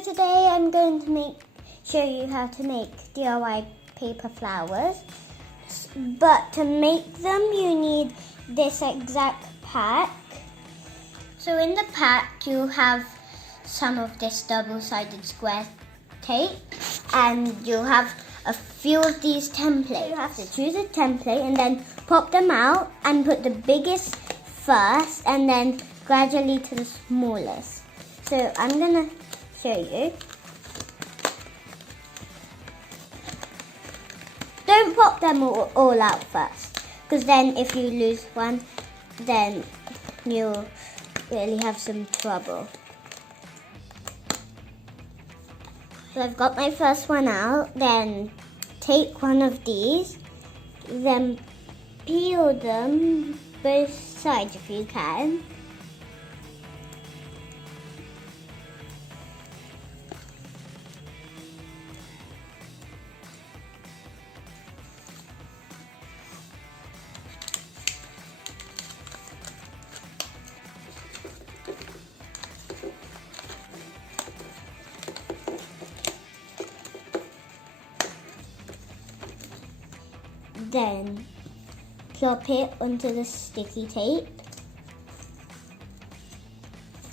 So today I'm going to show you how to make DIY paper flowers. But to make them you need this exact pack. So in the pack you have some of this double-sided square tape and you'll have a few of these templates. You have to choose a template and then pop them out and put the biggest first and then gradually to the smallest. So I'm gonna show you. Don't pop them all out first, because then if you lose one, then you'll really have some trouble. So I've got my first one out, then take one of these, then peel them both sides if you can. Then plop it onto the sticky tape.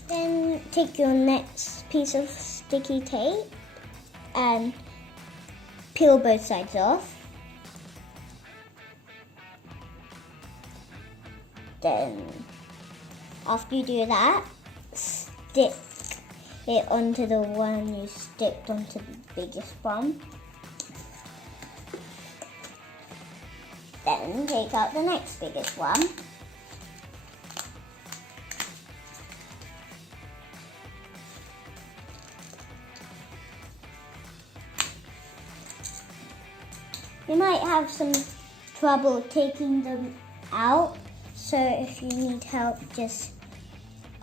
Then take your next piece of sticky tape and peel both sides off. Then after you do that, stick it onto the one you sticked onto the biggest one. Then take out the next biggest one. You might have some trouble taking them out, so if you need help, just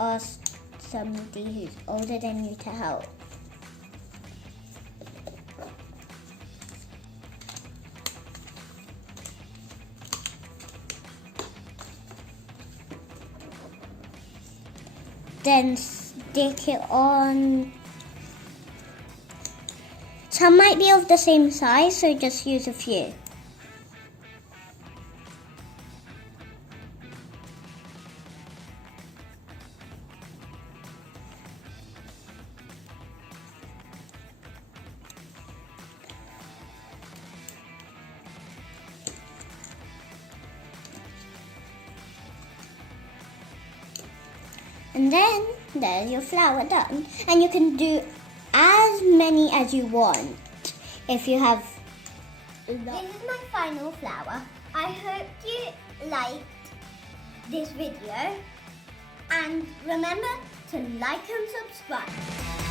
ask somebody who's older than you to help. Then stick it on. Some might be of the same size, so just use a few. And then there's your flower done. And you can do as many as you want if you have. This is my final flower. I hope you liked this video. And remember to like and subscribe.